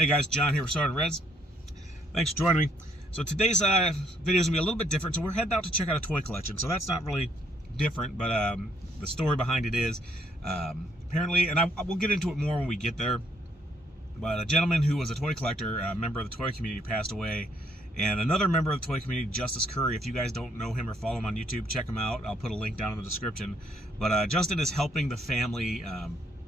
Hey guys, John here with Sergeant Reds. Thanks for joining me. So today's video is going to be a little bit different. So we're heading out to check out a toy collection. So that's not really different, but the story behind it is apparently, and we'll get into it more when we get there, but a gentleman who was a toy collector, a member of the toy community, passed away. And another member of the toy community, Justice Cury, if you guys don't know him or follow him on YouTube, check him out. I'll put a link down in the description. But Justin is helping the family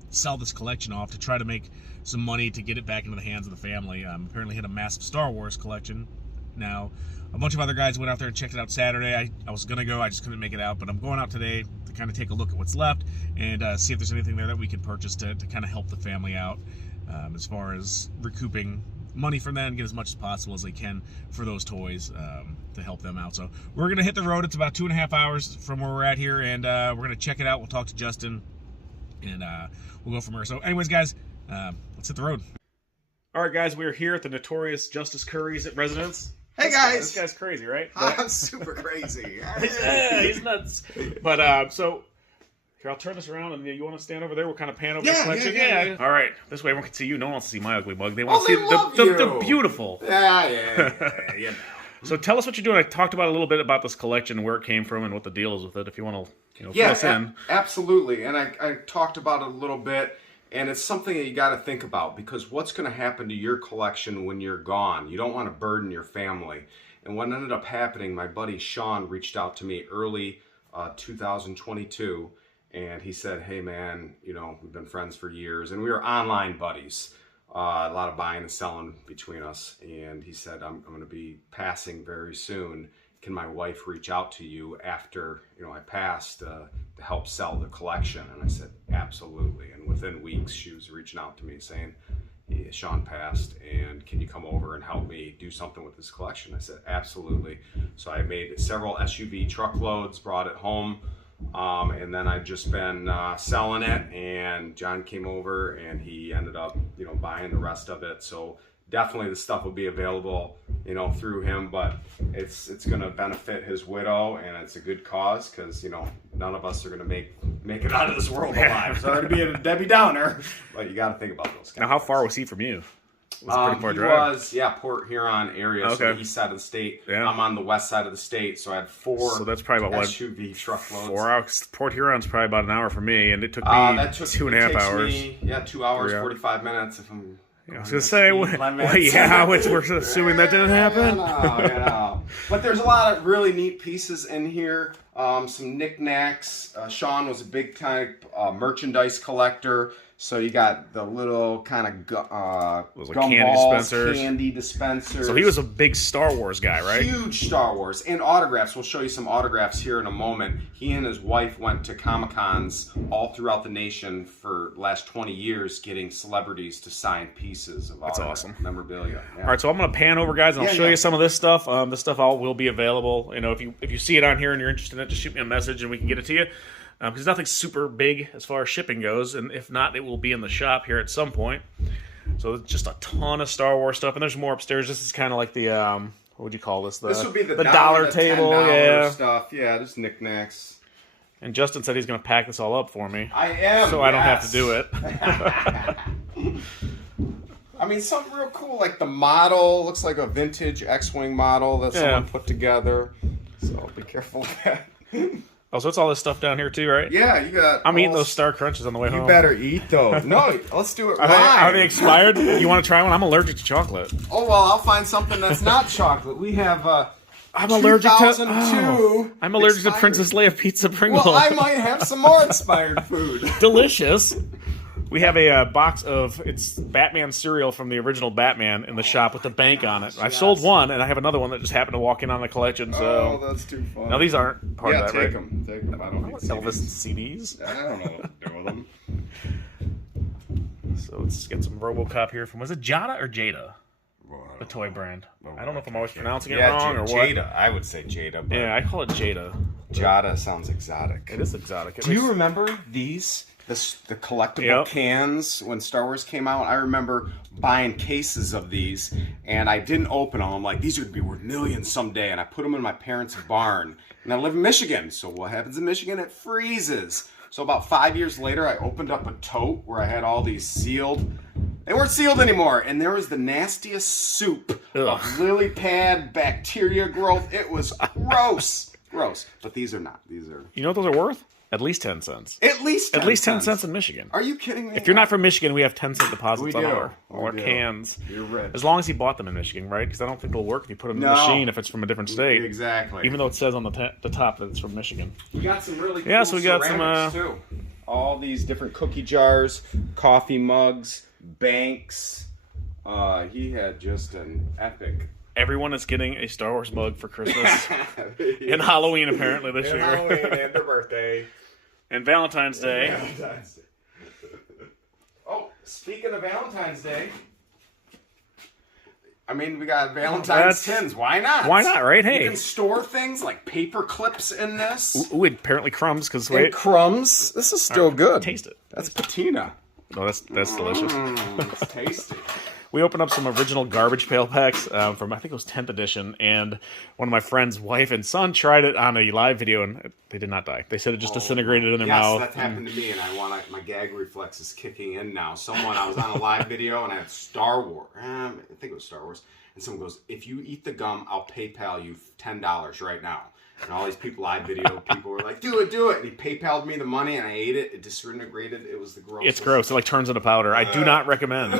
sell this collection off to try to make some money to get it back into the hands of the family. Apparently had a massive Star Wars collection. Now, a bunch of other guys went out there and checked it out Saturday. I was going to go, I just couldn't make it out, but I'm going out today to kind of take a look at what's left and see if there's anything there that we can purchase to kind of help the family out as far as recouping money from that and get as much as possible as they can for those toys to help them out. So we're going to hit the road. It's about 2.5 hours from where we're at here, and we're going to check it out. We'll talk to Justin, and we'll go from there. So anyways, guys, let's hit the road. All right, guys, we're here at the notorious Justice Cury's residence. Hey, guys. This guy's crazy, right? I'm super crazy. He's nuts. But, so, here, I'll turn this around, and you want to stand over there? We'll kind of pan over the collection. Yeah. All right. This way everyone can see you. No one wants to see my ugly mug. They want to see the beautiful. Yeah. You know. So tell us what you're doing. I talked about a little bit about this collection, where it came from, and what the deal is with it, if you want to fill us in. Absolutely. And I talked about it a little bit, and it's something that you got to think about, because what's going to happen to your collection when you're gone? You don't want to burden your family. And what ended up happening, my buddy Sean reached out to me early 2022, and he said, hey man, we've been friends for years, and we were online buddies. A lot of buying and selling between us, and he said, I'm going to be passing very soon. Can my wife reach out to you after I passed to help sell the collection? And I said, absolutely. And within weeks, she was reaching out to me saying, hey, Sean passed, and can you come over and help me do something with this collection? I said, absolutely. So I made several SUV truckloads, brought it home, and then I've just been selling it, and John came over and he ended up buying the rest of it. So definitely the stuff will be available through him, but it's going to benefit his widow, and it's a good cause, because none of us are going to make it out of this world alive. Sorry to be a Debbie Downer, but you got to think about those now. How far was he from you? Was it pretty far drive? Was Port Huron area, so the east side of the state. Yeah. I'm on the west side of the state, so I had four. So that's probably about SUV truckloads. 4 hours. Port Huron's probably about an hour for me, and it took me 2.5 hours. 2 hours, 45 minutes if I'm. I was going to say, we're assuming that didn't happen. But there's a lot of really neat pieces in here. Some knickknacks. Sean was a big time merchandise collector. So you got the little kind of candy dispensers. So he was a big Star Wars guy, right? Huge Star Wars. And autographs. We'll show you some autographs here in a moment. He and his wife went to Comic-Cons all throughout the nation for the last 20 years getting celebrities to sign pieces of awesome memorabilia. Yeah. All right, so I'm going to pan over, guys, and I'll show you some of this stuff. This stuff all will be available. If you see it on here and you're interested in it, just shoot me a message and we can get it to you. Because nothing's super big as far as shipping goes, and if not, it will be in the shop here at some point. So just a ton of Star Wars stuff, and there's more upstairs. This is kind of like the what would you call this? This would be the dollar table, stuff. Yeah, just knickknacks. And Justin said he's going to pack this all up for me. I am, so I don't have to do it. I mean, something real cool, like the model looks like a vintage X-wing model that someone put together. So be careful of that. Oh, so it's all this stuff down here too, right? Yeah, you got. I'm eating those Star Crunches on the way home. You better eat those. No, let's do it live. Are they expired? You want to try one? I'm allergic to chocolate. Oh well, I'll find something that's not chocolate. We have. I'm allergic to. I'm allergic to Princess Leia pizza Pringle. Well, I might have some more expired food. Delicious. We have a box of Batman cereal from the original Batman in the shop with the bank on it. I've sold one, and I have another one that just happened to walk in on the collection. So. Oh, that's too fun. Now these aren't part of that, right? Take them. I don't need Elvis CDs. I don't know what to do with them. So let's get some RoboCop here from, was it Jada or Jada? The toy brand. I don't know if I'm always pronouncing it wrong or what. Jada. I would say Jada. But yeah, I call it Jada. Jada sounds exotic. It is exotic. Do you remember these? The collectible cans when Star Wars came out? I remember buying cases of these, and I didn't open them. I'm like, these are going to be worth millions someday, and I put them in my parents' barn. And I live in Michigan, so what happens in Michigan? It freezes. So about 5 years later, I opened up a tote where I had all these sealed They weren't sealed anymore, and there was the nastiest soup of lily pad bacteria growth. It was gross. Gross. But these are not. These are... You know what those are worth? At least 10 cents. At least 10 At least 10 cents. cents in Michigan. Are you kidding me? If you're not from Michigan, we have 10-cent deposits on all our do. cans. You're rich. As long as he bought them in Michigan, right? Because I don't think they'll work if you put them in the machine if it's from a different state. Exactly. Even though it says on the top that it's from Michigan. We got some really cool so we got some too. All these different cookie jars, coffee mugs, banks. He had just an epic... Everyone is getting a Star Wars mug for Christmas. And Halloween, apparently, this year. Halloween and their birthday. And Valentine's Day. Valentine's Day. Oh, speaking of Valentine's Day, I mean, we got Valentine's tins. Why not? Why not, right? Hey. You can store things like paper clips in this. Ooh, apparently crumbs, because And wait. crumbs. This is still good. Taste it. That's patina. Oh, that's delicious. It's tasty. We opened up some original garbage pail packs from, I think it was 10th edition, and one of my friend's wife and son tried it on a live video, and they did not die. They said it just disintegrated in their mouth. Yes, that happened to me, and my gag reflex is kicking in now. I was on a live video, and I had Star Wars. I think it was Star Wars. And someone goes, if you eat the gum, I'll PayPal you $10 right now. And all these live video people were like, do it. And he PayPal'd me the money, and I ate it. It disintegrated. It was the grossest. It's gross. It turns into powder. I do not recommend.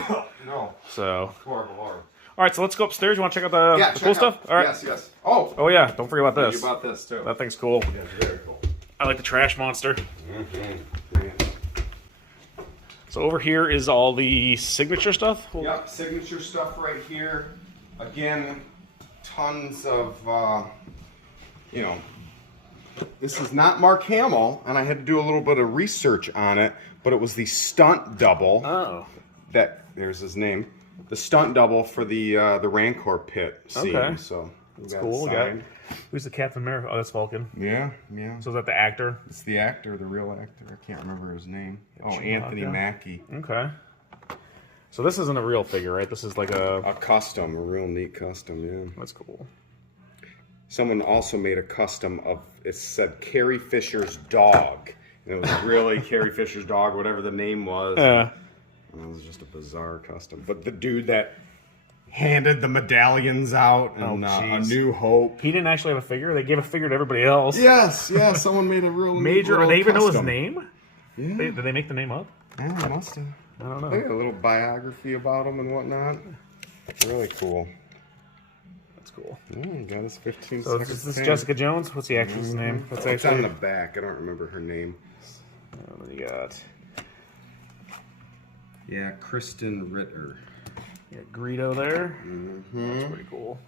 No. So. Horrible. All right, so let's go upstairs. You want to check out the cool stuff? All right. Yes. Oh, yeah. Don't forget about this. You bought this, too. That thing's cool. Yeah, very cool. I like the trash monster. Mm-hmm. Yeah. So over here is all the signature stuff? Yep, signature stuff right here. Again, tons of... this is not Mark Hamill, and I had to do a little bit of research on it, but it was the stunt double. Oh. There's his name. The stunt double for the Rancor pit scene. Okay. So that's cool. Who's the Captain America? Oh, that's Vulcan. Yeah. So is that the actor? It's the actor, the real actor. I can't remember his name. Anthony Mackie. Okay. So this isn't a real figure, right? This is like a custom, a real neat custom, yeah. That's cool. Someone also made a custom of, it said Carrie Fisher's dog. And it was really Carrie Fisher's dog, whatever the name was. Yeah. And it was just a bizarre custom. But the dude that handed the medallions out and A New Hope. He didn't actually have a figure. They gave a figure to everybody else. Yes. Someone made a real Major. Real they even know his custom. name? Yeah. Did they make the name up? Yeah, they must have. I don't know. They got a little biography about him and whatnot. Really cool. That's cool. Got his 15 So seconds. is this Jessica Jones? What's the actress's name? That's It's on the back. I don't remember her name. What do you got? Yeah, Kristen Ritter. You got Greedo there. That's pretty cool.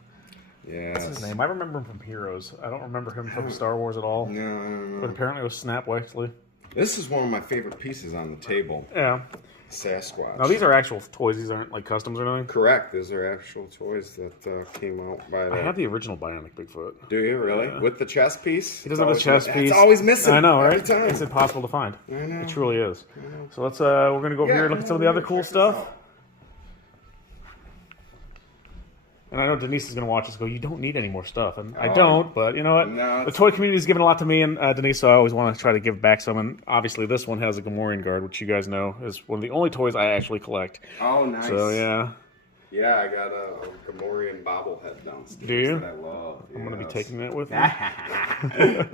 Yeah. What's his name? I remember him from Heroes. I don't remember him from Star Wars at all. No, I don't know. But apparently it was Snap Wexley. This is one of my favorite pieces on the table. Yeah. Sasquatch. Now these are actual toys. These aren't like customs or anything. Correct. These are actual toys that came out by. I have the original Bionic Bigfoot. Do you really? Yeah. With the chest piece? He doesn't have the chest piece. It's always missing. I know, right? Every time. It's impossible to find. I know. It truly is. So let's. We're gonna go over here and look at some of the other cool stuff. And I know Denise is going to watch this and go, you don't need any more stuff. And I don't, but you know what? No, the toy community has given a lot to me and Denise, so I always want to try to give back some. And obviously this one has a Gamorrean guard, which you guys know is one of the only toys I actually collect. Oh, nice. So, yeah. Yeah, I got a Gamorrean bobblehead downstairs. Do you? That I love. I'm going to be taking that with me.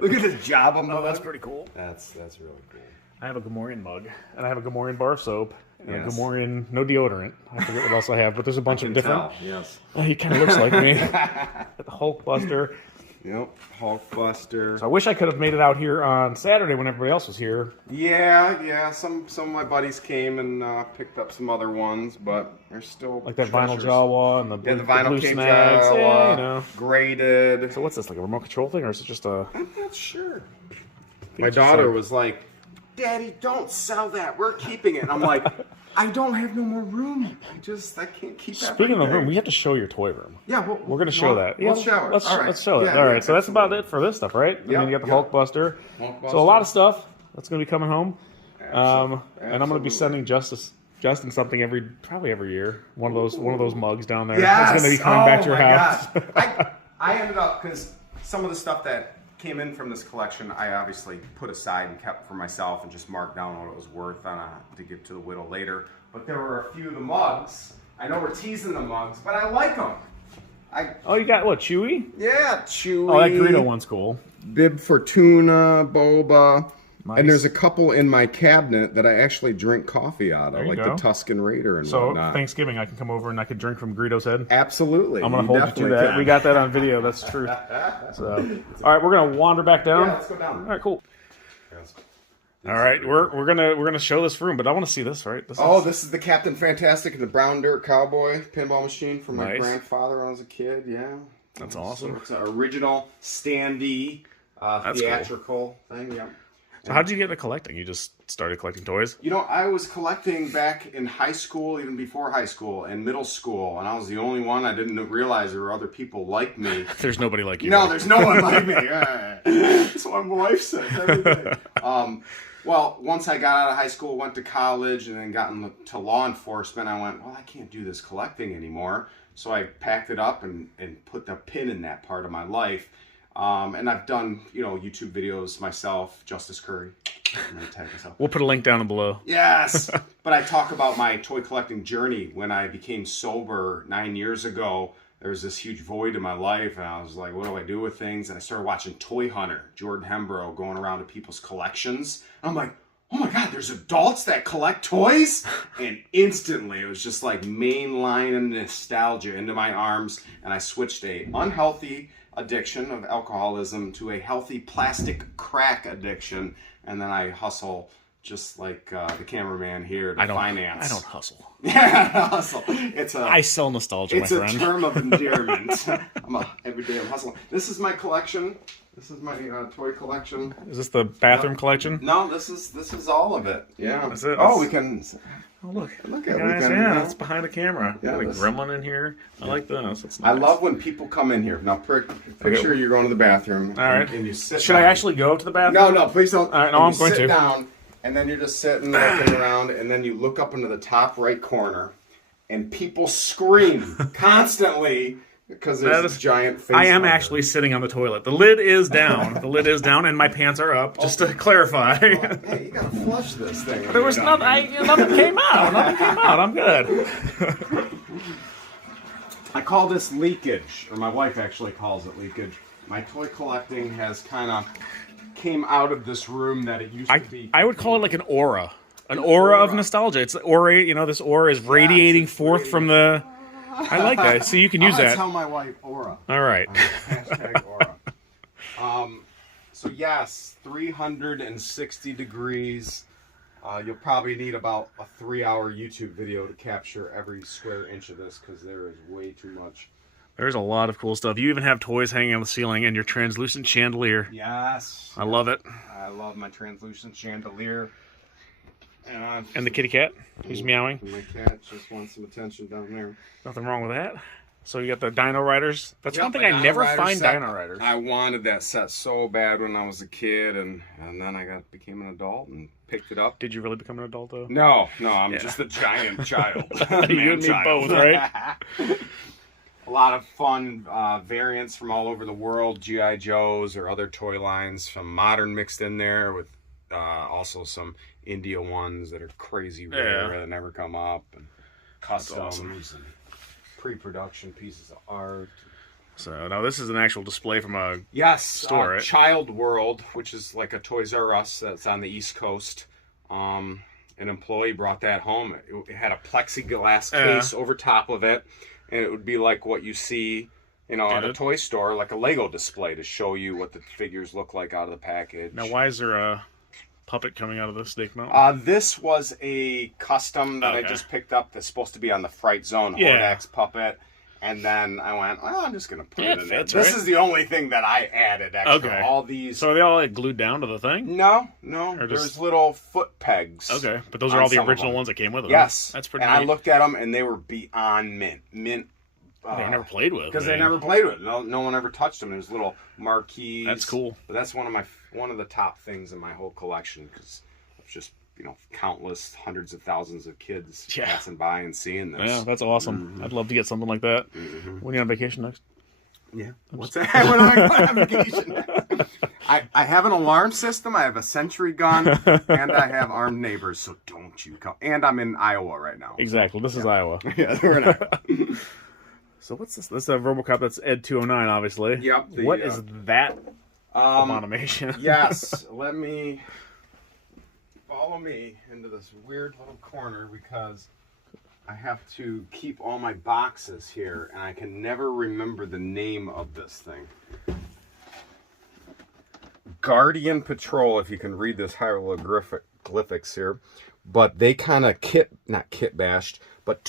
Look at this job I'm Oh, that's pretty cool. That's really cool. I have a Gamorrean mug, and I have a Gamorrean bar of soap, and a Gamorrean, no deodorant. I forget what else I have, but there's a bunch of different. Yes. He kind of looks like me. Got the Hulkbuster. Yep, Hulkbuster. So I wish I could have made it out here on Saturday when everybody else was here. Yeah. Some of my buddies came and picked up some other ones, but they're still Like that treasures. vinyl Jawa and the blue, Yeah, the vinyl blue came snags. Jawa, Yeah, you know. graded. So what's this, like a remote control thing, or is it just a... I'm not sure. My daughter was like, Daddy, don't sell that. We're keeping it. And I'm like, I don't have no more room. I can't keep that. Speaking of room, we have to show your toy room. Yeah, we're going to show that. We'll show it. Let's show it. Yeah, All right, yeah, so that's about it for this stuff, right? I mean, you got the Hulkbuster. So a lot of stuff that's going to be coming home. And I'm going to be sending Justin something probably every year. One of those mugs down there. Yes. It's going to be coming back to your house. I ended up, because some of the stuff that came in from this collection, I obviously put aside and kept for myself and just marked down what it was worth to give to the widow later. but there were a few of the mugs. I know we're teasing the mugs, but I like them. Oh, you got what, Chewy? Yeah, Chewy. Oh, that Dorito one's cool. Bib Fortuna, Boba. Nice. And there's a couple in my cabinet that I actually drink coffee out of, like go. the Tuscan Raider and so whatnot. Thanksgiving, I can come over and I can drink from Greedo's head? Absolutely. I'm going to hold you to that. can. We got that on video. That's true. So, all right, we're going to wander back down. Yeah, let's go down. All right, cool. All right, we're gonna show this room, but I want to see this, right? This is the Captain Fantastic and the Brown Dirt Cowboy pinball machine from my Nice. grandfather when I was a kid. Yeah, That's awesome. So it's an original standee theatrical thing. Yeah. So how did you get into collecting? You just started collecting toys? You know, I was collecting back in high school, even before high school, and middle school, and I was the only one. I didn't realize there were other people like me. There's nobody like you. No, there's no one like me. That's what my wife says every day. Well, once I got out of high school, went to college, and then got into law enforcement, I went, well, I can't do this collecting anymore. So I packed it up and put the pin in that part of my life. And I've done, YouTube videos myself, Justice Cury. I'm gonna tag myself. We'll put a link down below. Yes! But I talk about my toy collecting journey. When I became sober 9 years ago, there was this huge void in my life, and I was like, what do I do with things? And I started watching Toy Hunter, Jordan Hembrough, going around to people's collections. I'm like, oh my God, there's adults that collect toys? And instantly, it was just like mainlining nostalgia into my arms, and I switched a unhealthy addiction of alcoholism to a healthy plastic crack addiction, and then I hustle just like the cameraman here to finance. I don't hustle. Yeah, hustle. I sell nostalgia, my friend. It's a term of endearment. Every day I'm hustling. This is my collection. This is my toy collection. Is this the bathroom collection? No, this is all of it. Yeah. That's it. Oh, we can. Oh, look at guys, we can, yeah, that's behind the camera. Yeah, Got a gremlin in here. I like this. It's nice. I love when people come in here. Now, picture you're going to the bathroom. All right. And you sit Should down. I actually go to the bathroom? No, please don't. All right, no, I'm going to. Sit down, and then you're just sitting, looking around, and then you look up into the top right corner, and people scream constantly because there's this giant face. I am hugger. actually sitting on the toilet. The lid is down. The lid is down, and my pants are up. Just to clarify. Hey, you gotta flush this thing. There was nothing. Nothing came out. Nothing came out. I'm good. I call this leakage, or my wife actually calls it leakage. My toy collecting has kind of came out of this room that it used to be. I would call it like an aura. An aura of nostalgia. It's aura, this aura is radiating forth from the... I like that. So you can use that. Tell my wife aura. All right. Hashtag aura. So yes, 360 degrees. You'll probably need about a 3-hour YouTube video to capture every square inch of this because there is way too much. There's a lot of cool stuff. You even have toys hanging on the ceiling and your translucent chandelier. Yes. I love it. I love my translucent chandelier. And the kitty cat who's meowing. My cat just wants some attention down there. Nothing wrong with that. So you got the Dino Riders. That's one thing the I never Dino find set. Dino Riders. I wanted that set so bad when I was a kid, and then I became an adult and picked it up. Did you really become an adult though? No, I'm just a giant child. You and me both, right? A lot of fun variants from all over the world, G.I. Joes or other toy lines, some modern mixed in there with also some India ones that are crazy rare that never come up, and customs and pre-production pieces of art. So now this is an actual display from a store, right? Child World, which is like a Toys R Us that's on the East Coast. An employee brought that home. It had a plexiglass case over top of it, and it would be like what you see, at a toy store, like a Lego display to show you what the figures look like out of the package. Now, why is there a puppet coming out of the Snake Mountain? This was a custom that I just picked up that's supposed to be on the Fright Zone Hordax puppet. And then I went, well, I'm just going to put it in there. This is the only thing that I added extra. Okay. All these... So are they all like glued down to the thing? No. There's little foot pegs. Okay, but those are all the original ones that came with them. Yes. That's pretty neat. And I looked at them, and they were beyond mint. They never played with. Because they never played with it. No one ever touched them. There's little marquees. That's cool. But that's one of the top things in my whole collection, because it's just... countless hundreds of thousands of kids passing by and seeing this. Yeah, that's awesome. I'd love to get something like that. When are you on vacation next? Yeah. What's that? When am I going on vacation next? I have an alarm system, I have a sentry gun, and I have armed neighbors, so don't you come. And I'm in Iowa right now. Exactly. This is Iowa. Yeah, we're not. So what's this? This is a Robocop. That's Ed 209, obviously. Yep. What is that abomination? Yes. Follow me into this weird little corner because I have to keep all my boxes here, and I can never remember the name of this thing. Guardian Patrol, if you can read this hieroglyphics here, but they kind of not kit bashed, but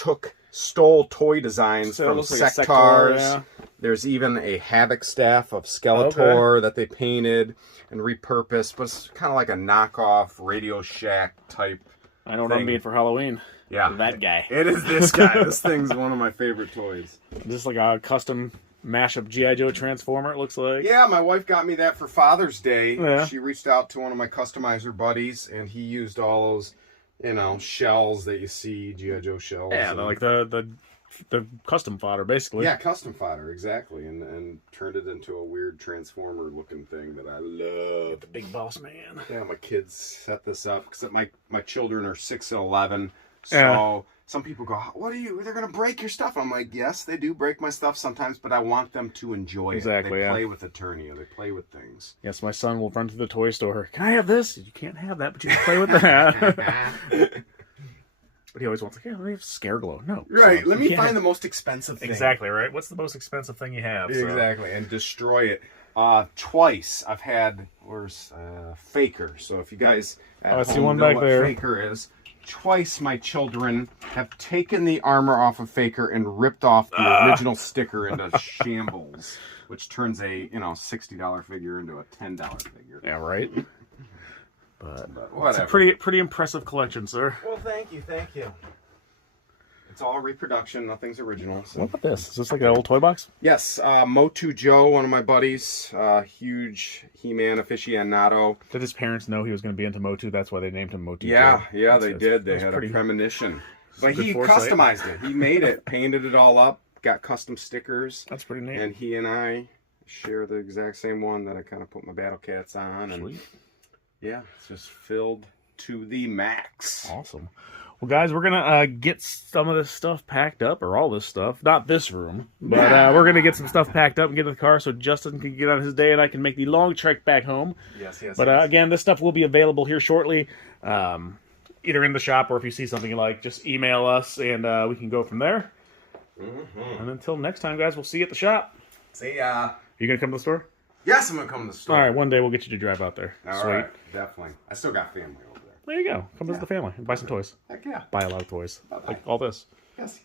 stole toy designs from Sectars. Yeah. There's even a Havoc staff of Skeletor that they painted and repurposed, but it's kind of like a knockoff Radio Shack type. I know what I'm being for Halloween. Yeah. That guy. It is this guy. This thing's one of my favorite toys. This is like a custom mashup G.I. Joe Transformer, it looks like. Yeah, my wife got me that for Father's Day. Yeah. She reached out to one of my customizer buddies, and he used all those, shells that you see, G.I. Joe shells. Yeah, they're like the custom fodder, basically. Yeah, custom fodder, exactly. And turned it into a weird Transformer-looking thing that I love. The big boss man. Yeah, my kids set this up, because my children are 6 and 11, so some people go, what are you? They're going to break your stuff. I'm like, yes, they do break my stuff sometimes, but I want them to enjoy it. They play with Eternia. They play with things. Yes, my son will run to the toy store. Can I have this? You can't have that, but you can play with that. But he always wants, let me have Scareglow. No. Right, let me find the most expensive thing. Exactly, right? What's the most expensive thing you have? Exactly, and destroy it. Twice I've had, Faker. So if you guys at home know what Faker is, twice my children have taken the armor off of Faker and ripped off the original sticker into shambles, which turns a $60 figure into a $10 figure. Yeah, right. But whatever. It's a pretty impressive collection, sir. Well, thank you. It's all reproduction, nothing's original. So. What about this? Is this like an old toy box? Yes, Motu Joe, one of my buddies, huge He-Man aficionado. Did his parents know he was going to be into Motu? That's why they named him Motu Joe? Yeah, they did. They had a premonition. But he customized it. He made it, painted it all up, got custom stickers. That's pretty neat. And he and I share the exact same one that I kind of put my Battle Cats on. And sweet. Yeah, it's just filled to the max. Awesome. Well, guys, we're going to get some of this stuff packed up, or all this stuff. Not this room, but we're going to get some stuff packed up and get in the car so Justin can get on his day and I can make the long trek back home. Yes. But again, this stuff will be available here shortly, either in the shop or if you see something you like, just email us and we can go from there. And until next time, guys, we'll see you at the shop. See ya. You going to come to the store? Yes, I'm going to come to the store. All right, one day we'll get you to drive out there. All right, definitely. I still got family over there. There you go. Come visit the family and buy some toys. Heck yeah. Buy a lot of toys. Like all this. Yes.